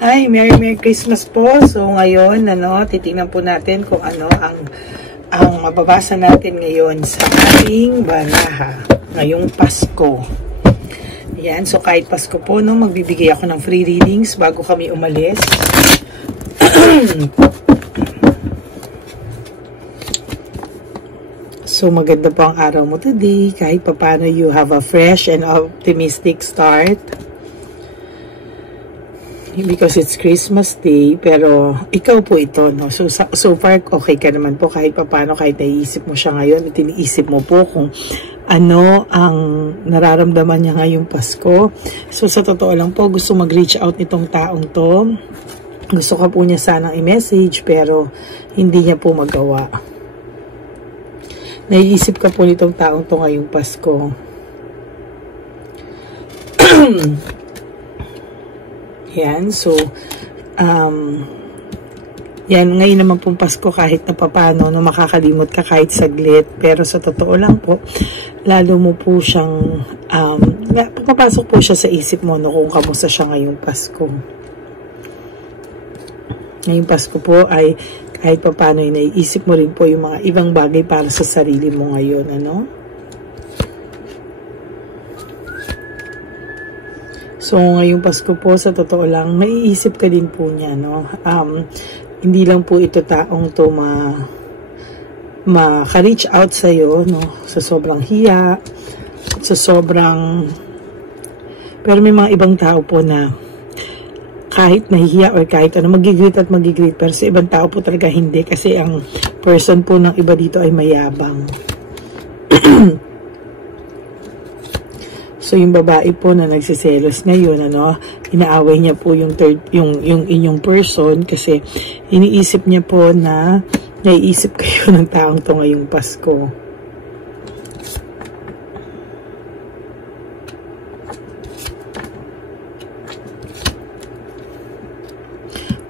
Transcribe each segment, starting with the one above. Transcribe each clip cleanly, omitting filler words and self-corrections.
Hi, Merry Christmas po. So ngayon, titingnan po natin kung ano ang mababasa natin ngayon sa ating baraha ngayong Pasko. Yan, so kahit Pasko po, magbibigay ako ng free readings bago kami umalis. So maganda po ang araw mo today, kahit paano you have a fresh and optimistic start. Because it's Christmas Day, pero ikaw po ito, no? So far, okay ka naman po kahit paano, kahit naiisip mo siya ngayon, at iniisip mo po kung ano ang nararamdaman niya ngayong Pasko. So sa totoo lang po, gusto mag-reach out nitong taong to. Gusto ka po niya sanang i-message, pero hindi niya po magawa. Naiisip ka po nitong taong to ngayong Pasko. Yan, so, yan, ngayon naman pong Pasko kahit na papano, makakalimot ka kahit saglit, pero sa totoo lang po, lalo mo po siyang, papapasok po siya sa isip mo, kung kamusta siya ngayong Pasko. Ngayong Pasko po ay kahit papano, naiisip mo rin po yung mga ibang bagay para sa sarili mo ngayon, So, ngayong Pasko po, sa totoo lang, naiisip ka din po niya, hindi lang po ito taong to maka-reach out sa'yo, sa sobrang hiya, sa sobrang, pero may mga ibang tao po na kahit nahihiya or kahit magigreet at magigreet, pero sa ibang tao po talaga hindi, kasi ang person po ng iba dito ay mayabang. So, yung babae po na nagsiselos ngayon, inaaway niya po yung inyong person kasi iniisip niya po na naiisip kayo ng taong to ngayong Pasko.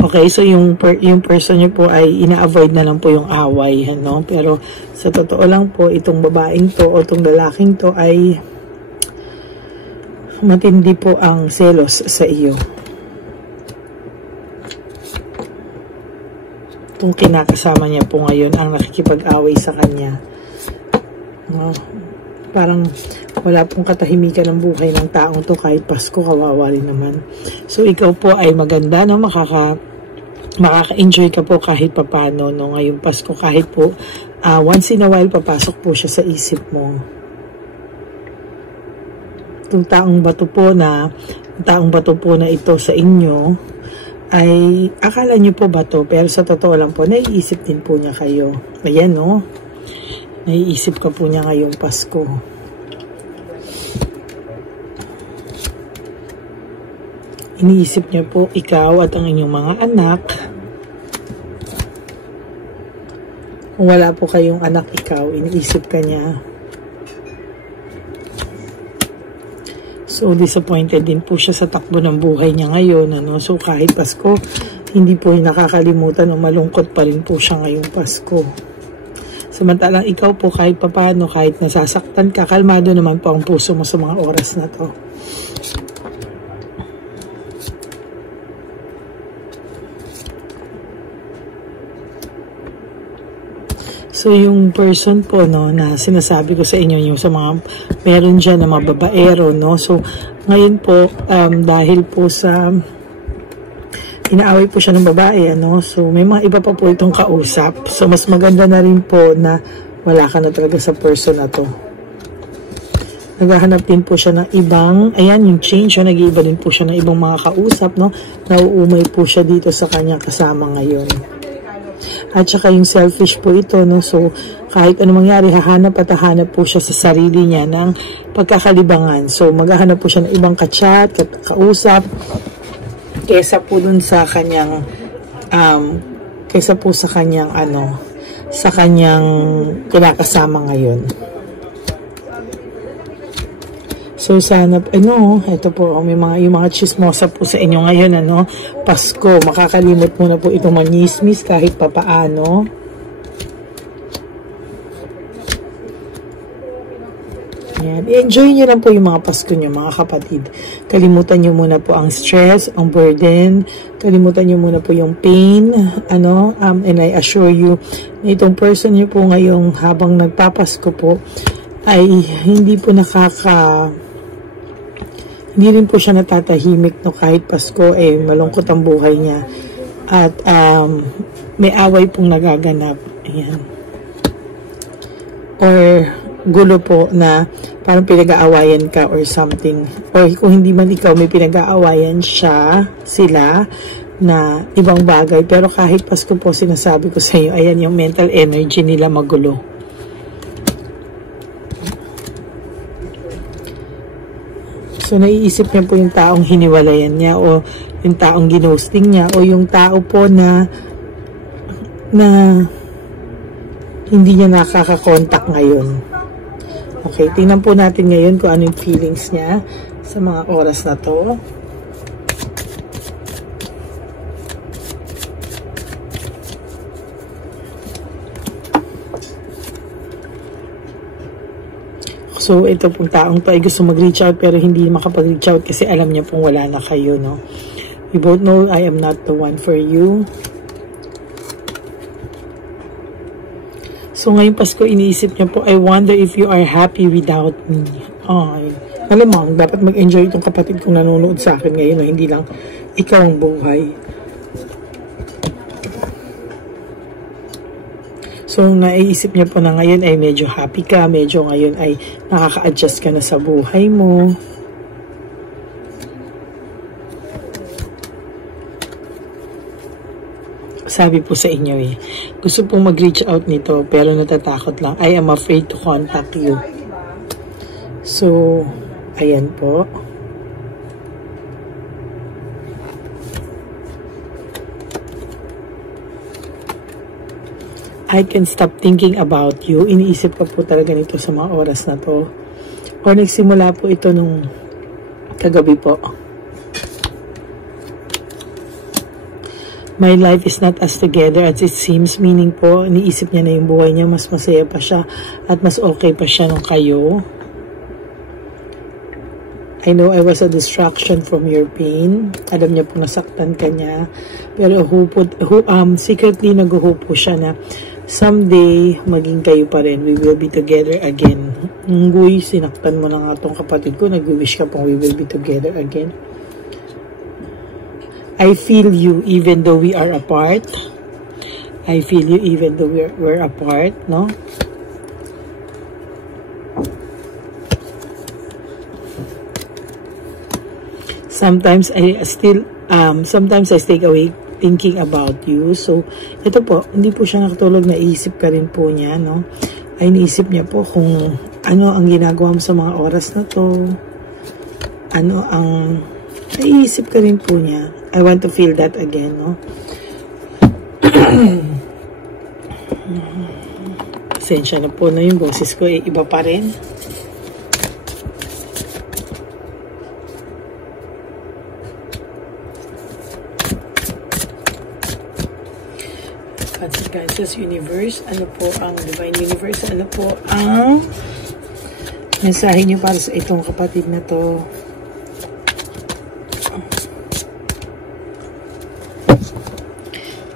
Okay, so yung person niyo po ay ina-avoid na lang po yung away, Pero sa totoo lang po, itong babaeng to o itong lalaking to ay matindi po ang selos sa iyo. Itong kinakasama niya po ngayon ang nakikipag-away sa kanya. Parang wala pong katahimikan ng buhay ng taong to kahit Pasko, kawawa rin naman. So ikaw po ay maganda, makaka-enjoy ka po kahit papano, ngayong Pasko, kahit po once in a while papasok po siya sa isip mo. Itong taong bato po na ito sa inyo ay akala nyo po bato, pero sa totoo lang po naiisip din po niya kayo. Ayan, naiisip ka po niya ngayong Pasko. Iniisip niya po ikaw at ang inyong mga anak. Kung wala po kayong anak, ikaw, iniisip ka niya. So, disappointed din po siya sa takbo ng buhay niya ngayon, So, kahit Pasko, hindi po nakakalimutan o malungkot pa rin po siya ngayong Pasko. Samantalang ikaw po kahit papano, kahit nasasaktan ka, kalmado naman po ang puso mo sa mga oras na to. So, yung person po, na sinasabi ko sa inyo, yung sa mga, meron dyan na mga babaero, So, ngayon po, dahil po sa, inaaway po siya ng babae, So, may mga iba pa po itong kausap. So, mas maganda na rin po na wala ka na talaga sa person na to. Naghahanap din po siya ng ibang, ayan, yung change, nag-iiba din po siya ng ibang mga kausap, Nauumay po siya dito sa kanyang kasama ngayon. At saka yung selfish po ito, So, kahit ano mangyari, hahanap po siya sa sarili niya ng pagkakalibangan. So, maghahanap po siya ng ibang kachat, kausap, kesa po dun sa kanyang, sa kanyang kinakasama ngayon. So, sana, ito po, yung mga chismosa po sa inyo ngayon, Pasko, makakalimot muna po itong manismis kahit papaano. Yan, Ayan. I-enjoy nyo lang po yung mga Pasko nyo, mga kapatid. Kalimutan nyo muna po ang stress, ang burden. Kalimutan nyo muna po yung pain. And I assure you, na itong person nyo po ngayong habang nagpapasko po, ay hindi rin po siya natatahimik, no, kahit Pasko, malungkot ang buhay niya. At may away pong nagaganap. Ayan. Or gulo po na parang pinag-aawayan ka or something. Or kung hindi man ikaw, may pinag-aawayan sila na ibang bagay. Pero kahit Pasko po, sinasabi ko sa iyo, ayan yung mental energy nila magulo. So, naiisip niya po yung taong hiniwalayan niya o yung taong ginosting niya o yung tao po na hindi niya nakaka-contact ngayon. Okay, tingnan po natin ngayon kung ano yung feelings niya sa mga oras na to. So, ito pong taong to ay gusto mag-reach out pero hindi makapag-reach out kasi alam niya pong wala na kayo, no? We both know I am not the one for you. So, ngayong Pasko, iniisip niya po, I wonder if you are happy without me. Ay, alam mo, dapat mag-enjoy itong kapatid kong nanonood sa akin ngayon, no? Hindi lang ikaw ang buhay. So, naiisip niya po na ngayon ay medyo happy ka, medyo ngayon ay nakaka-adjust ka na sa buhay mo. Sabi po sa inyo gusto pong mag-reach out nito pero natatakot lang. I am afraid to contact you. So, ayan po. I can stop thinking about you. Iniisip ka po talaga nito sa mga oras na to. O nagsimula po ito nung kagabi po. My life is not as together as it seems. Meaning po, iniisip niya na yung buhay niya, mas masaya pa siya at mas okay pa siya nung kayo. I know I was a distraction from your pain. Alam niya po nasaktan ka niya. Pero secretly nag-hope po siya na someday maging kayo pa rin. We will be together again. Nguy, sinaktan mo na nga itong kapatid ko. Nag-wish ka pong we will be together again. I feel you even though we are apart. I feel you even though we're apart, no? Sometimes I stay awake thinking about you. So, ito po, hindi po siya nakatulog, naisip ka rin po niya, no? Ay, naisip niya po kung ano ang ginagawa mo sa mga oras na to. Ano ang naisip ka rin po niya. I want to feel that again, no? Pasensya na po na yung boses ko, iba pa rin. Consequences Universe, ano po ang Divine Universe, ano po ang mensahe niyo para sa itong kapatid na to.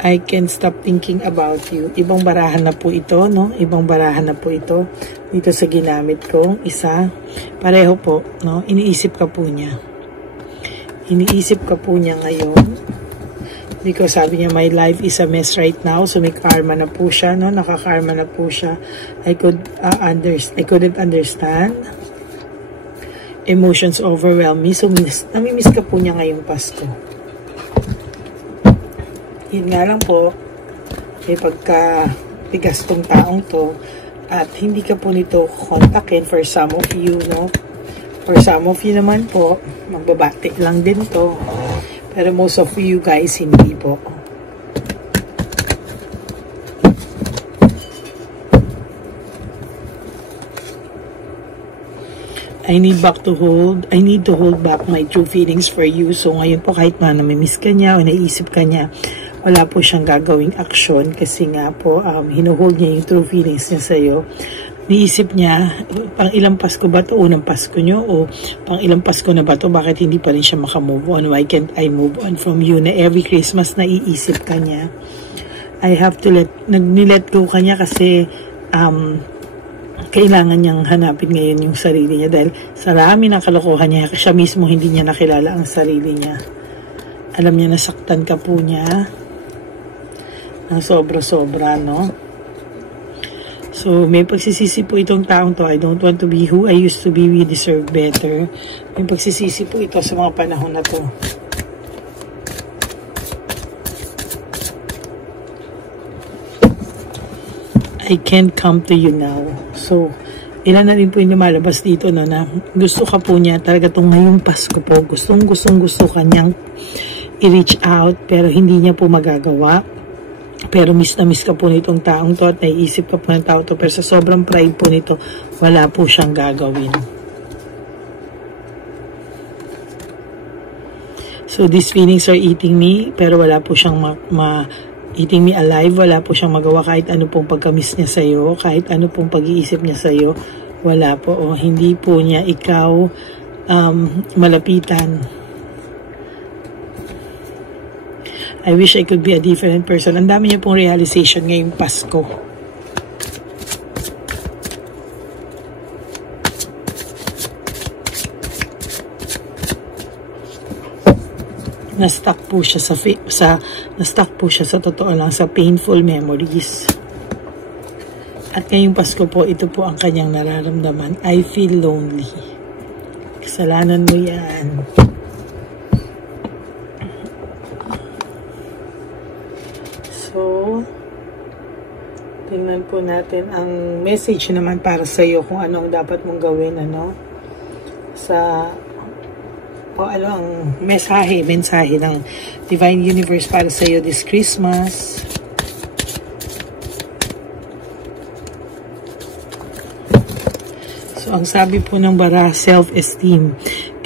I can't stop thinking about you. Ibang barahan na po ito, no? Ibang barahan na po ito dito sa ginamit kong isa. Pareho po, no? Iniisip ka po niya. Iniisip ka po niya ngayon. Because sabi niya, my life is a mess right now. So may karma na po siya, no? Nakakarma na po siya. I couldn't understand. Emotions overwhelm me. So namimiss ka po niya ngayong Pasko. Yun nga lang po, may pagka-tigas tong taong to at hindi ka po nito kontakin for some of you, no? For some of you naman po, magbabati lang din to. Pero most of you guys, hindi po. I need to hold back my true feelings for you. So ngayon po, kahit na namimiss ka niya o naisip ka niya, wala po siyang gagawing aksyon kasi nga po hinuhold niya yung true feelings niya sa'yo. niisip niya, pang ilang Pasko ba to? Unang Pasko nyo? O pang ilang Pasko na ba to? Bakit hindi pa rin siya makamove on? Why can't I move on from you? Na every Christmas naiisip ka niya. I have to nilet go ka niya kasi kailangan niyang hanapin ngayon yung sarili niya dahil sa rami ng kalokohan niya, siya mismo hindi niya nakilala ang sarili niya. Alam niya nasaktan ka po niya ng sobra-sobra, no? So, may pagsisisi po itong taong to. I don't want to be who I used to be. We deserve better. May pagsisisi po ito sa mga panahon na to. I can't come to you now. So, ilan na rin po yung lumalabas dito, no, na gusto ka po niya talaga itong ngayong Pasko po. Gusto ka niyang i-reach out pero hindi niya po magagawa. Pero miss na miss ka po nitong taong to at naiisip ka po ng tao to pero sa sobrang pride po nito, wala po siyang gagawin. So these feelings are eating me pero wala po siyang eating me alive, wala po siyang magawa kahit ano pong pagka-miss niya sa'yo, kahit ano pong pag-iisip niya sa'yo, wala po. O hindi po niya ikaw malapitan. I wish I could be a different person. Ang dami niya pong realization ngayong Pasko. Na-stuck po siya sa totoo lang sa painful memories. At ngayong Pasko po, ito po ang kanyang nararamdaman. I feel lonely. Kasalanan mo yan. So, tingnan po natin ang message naman para sa iyo kung ano ang dapat mong gawin, ano, sa, o ano ang mensahe ng Divine Universe para sa iyo this Christmas. So, ang sabi po ng bara, self-esteem.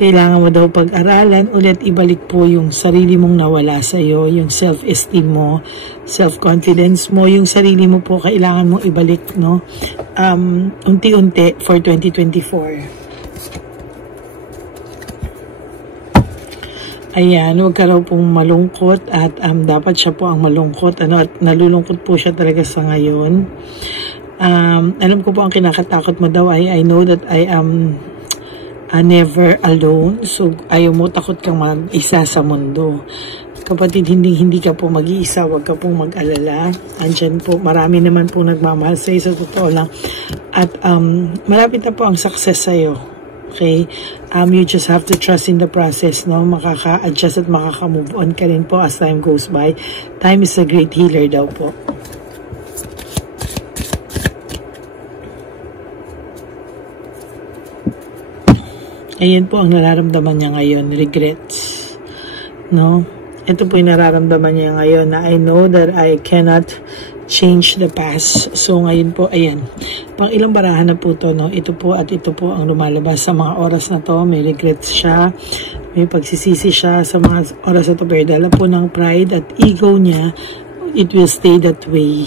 Kailangan mo daw pag-aralan, ulit ibalik po yung sarili mong nawala sa iyo, yung self-esteem mo, self-confidence mo, yung sarili mo po kailangan mong ibalik, no? Unti-unti for 2024. Ayan, huwag ka raw pong malungkot at dapat siya po ang malungkot, ano, at nalulungkot po siya talaga sa ngayon. Alam ko po ang kinakatakot mo daw ay I know that I am never alone. So, ayaw mo, takot kang mag-isa sa mundo. Kapatid, hindi ka po mag-iisa. Huwag ka pong mag-alala. Andyan po, marami naman po nagmamahal sa iyo, sa totoo lang. At malapit na po ang success sa iyo. Okay? You just have to trust in the process, no? Makaka-adjust at makaka-move on ka rin po as time goes by. Time is a great healer daw po. Ayan po ang nararamdaman niya ngayon, regrets, no? Ito po yung nararamdaman niya ngayon na I know that I cannot change the past. So ngayon po, ayan, pang ilang barahan na po to, no? Ito po at ito po ang lumalabas sa mga oras na to. May regrets siya, may pagsisisi siya sa mga oras na to, pero dala po ng pride at ego niya, it will stay that way.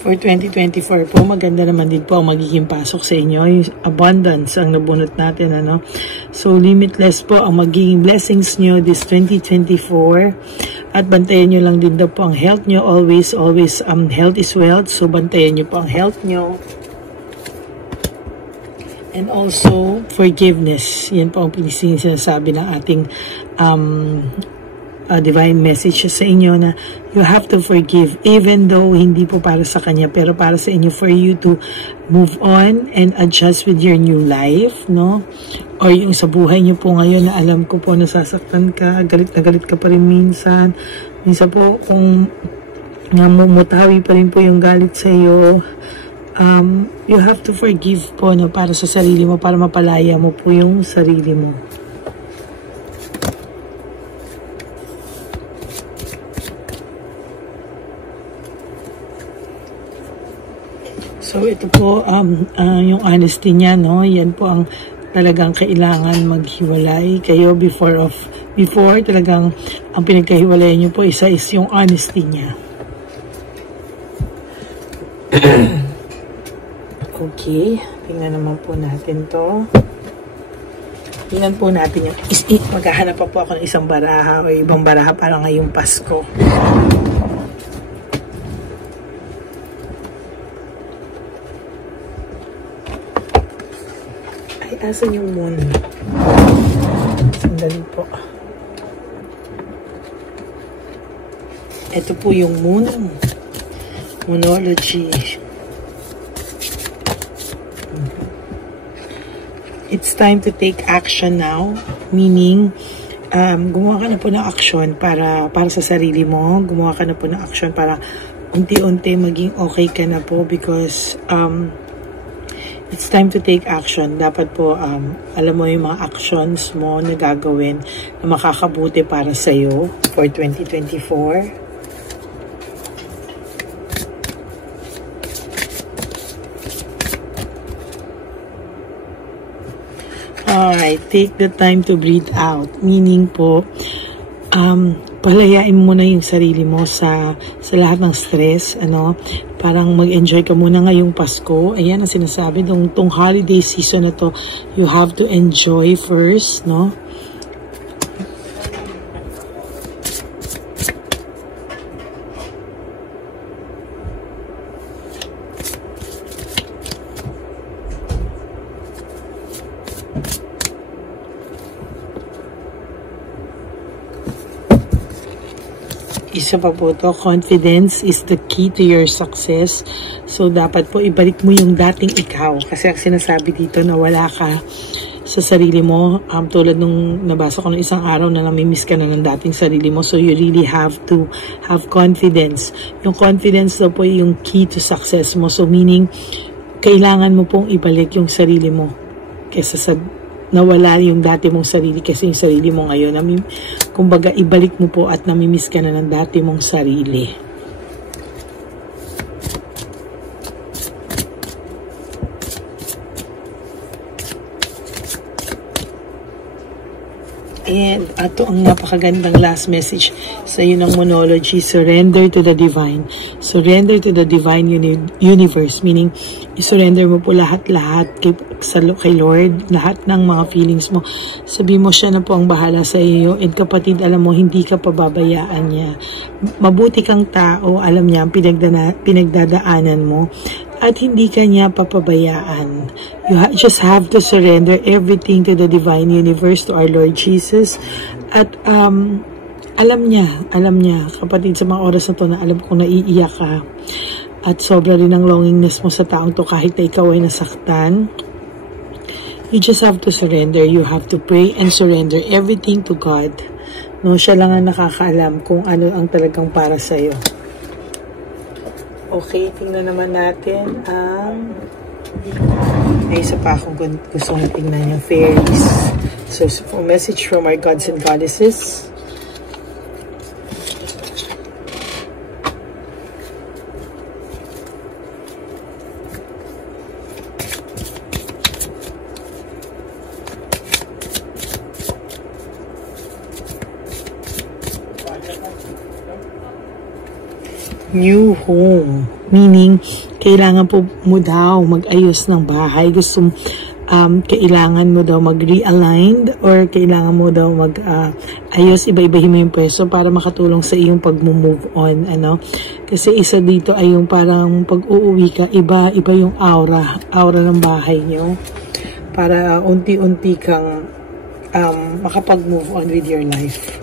For 2024 po, maganda naman din po ang magiging pasok sa inyo. Yung abundance ang nabunot natin, ano. So, limitless po ang magiging blessings nyo this 2024. At bantayan nyo lang din daw po ang health nyo. Always, health is wealth. So, bantayan nyo po ang health nyo. And also, forgiveness. Yan po ang sinasabi ng ating divine message sa inyo na you have to forgive even though hindi po para sa kanya pero para sa inyo, for you to move on and adjust with your new life, no? Or yung sa buhay niyo po ngayon na alam ko po nasasaktan ka, galit na galit ka pa rin minsan po kung mutawi pa rin po yung galit sa iyo, you have to forgive po, no, para sa sarili mo, para mapalaya mo po yung sarili mo. So, ito po, yung honesty niya, no? Yan po ang talagang kailangan maghiwalay kayo before talagang ang pinagkahiwalayan nyo po is yung honesty niya. Okay, tingnan naman po natin to. Tingnan po natin yung maghahanap pa po ako ng isang baraha o ibang baraha para ngayong Pasko. Ay, asan yung moon? Sandali po. Ito po yung moon. Moonology. It's time to take action now, meaning gumawa ka na po ng action para sa sarili mo, gumawa ka na po ng action para unti-unti maging okay ka na po because it's time to take action. Dapat po alam mo yung mga actions mo na gagawin na makakabuti para sa'yo for 2024. Alright, take the time to breathe out. Meaning po, palayain mo na yung sarili mo sa lahat ng stress, parang mag-enjoy ka muna ngayong Pasko. Ayan ang sinasabi, tong holiday season na to, you have to enjoy first, no? Isa pa po to, confidence is the key to your success. So, dapat po ibalik mo yung dating ikaw. Kasi ang sinasabi dito na wala ka sa sarili mo. Tulad nung nabasa ko ng isang araw na namimiss ka na ng dating sarili mo. So, you really have to have confidence. Yung confidence daw po yung key to success mo. So, meaning, kailangan mo pong ibalik yung sarili mo. Kesa sa nawala yung dati mong sarili kasi yung sarili mo ngayon. Kumbaga, ibalik mo po at namimiss ka na ng dati mong sarili. And ato ang napakagandang last message sa iyo ng Moonology, surrender to the divine. Surrender to the divine universe, meaning isurrender mo po lahat-lahat kay Lord, lahat ng mga feelings mo. Sabi mo siya na po ang bahala sa iyo. And kapatid, alam mo, hindi ka pababayaan niya. Mabuti kang tao, alam niya ang pinagdadaanan mo. At hindi ka niya papabayaan. You just have to surrender everything to the divine universe, to our Lord Jesus. At alam niya, kapatid, sa mga oras na to na alam kong naiiyak ka. At sobra rin ang longingness mo sa taong to kahit na ikaw ay nasaktan. You just have to surrender. You have to pray and surrender everything to God. No, siya lang ang nakakaalam kung ano ang talagang para sa'yo. Okay, tingnan naman natin ang ay isa pa akong gusto na tingnan yung fairies. So, for message from our gods and goddesses. New home, meaning kailangan po mo daw mag-ayos ng bahay, kailangan mo daw mag-realign or kailangan mo daw mag-ayos, iba-ibahin mo yung pwesto para makatulong sa iyong pag-move on, kasi isa dito ay yung parang pag-uuwi ka, iba yung aura ng bahay nyo para unti-unti kang makapag-move on with your life.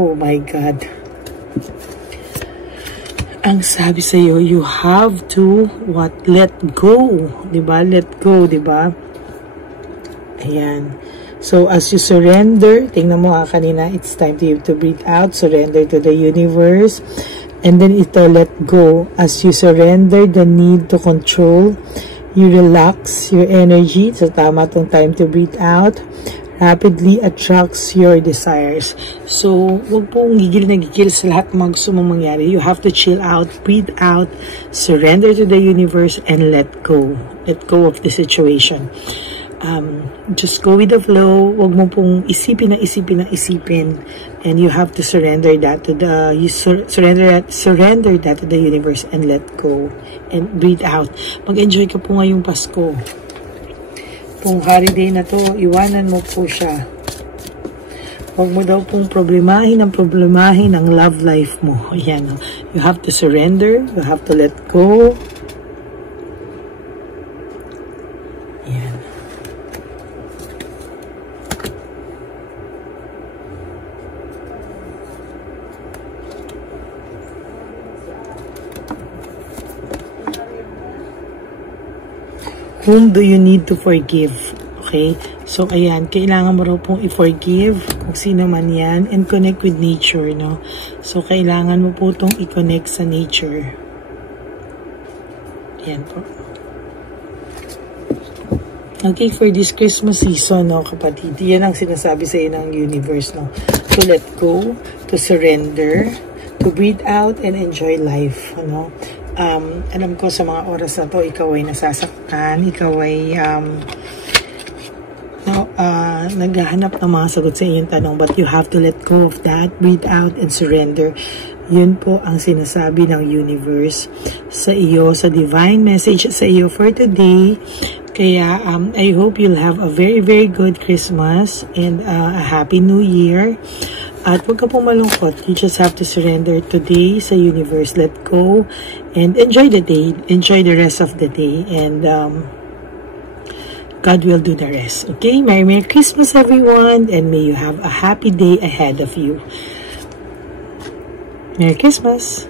Oh my God. Ang sabi sa iyo, you have to let go, 'di ba? Let go, 'di ba? Ayan. So as you surrender, tingnan mo kanina, it's time to you to breathe out, surrender to the universe. And then ito, let go. As you surrender the need to control, you relax your energy. So tama tong time to breathe out. rapidly attracts your desires. So, wag pong gigil na gigil sa lahat ng mga gusto mong mangyari. You have to chill out, breathe out, surrender to the universe, and let go. Let go of the situation. Just go with the flow. Wag mo pong isipin. And you have to surrender that to the surrender that to the universe and let go and breathe out. Mag-enjoy ka po ngayong Pasko. Pong holiday na to, iwanan mo po siya. Huwag mo daw pong problemahin ang love life mo. Ayan, you have to surrender, you have to let go. Ayan. Whom do you need to forgive? Okay? So, ayan, kailangan mo raw pong i-forgive kung sino man yan and connect with nature, no? So, kailangan mo po itong i-connect sa nature. Ayan po. Okay, for this Christmas season, no, kapatid, yan ang sinasabi sa iyo ng universe, no? To let go, to surrender, to breathe out and enjoy life, ano? Alam ko sa mga oras na to, ikaw ay nasasaktan, ikaw ay naghahanap ng mga sagot sa iyong tanong, but you have to let go of that, breathe out and surrender. Yun po ang sinasabi ng universe sa iyo, sa divine message sa iyo for today. Kaya I hope you'll have a very, very good Christmas and a happy New Year. At huwag ka pong malungkot. You just have to surrender today sa universe. Let go and enjoy the day. Enjoy the rest of the day. And God will do the rest. Okay? Merry Christmas, everyone. And may you have a happy day ahead of you. Merry Christmas.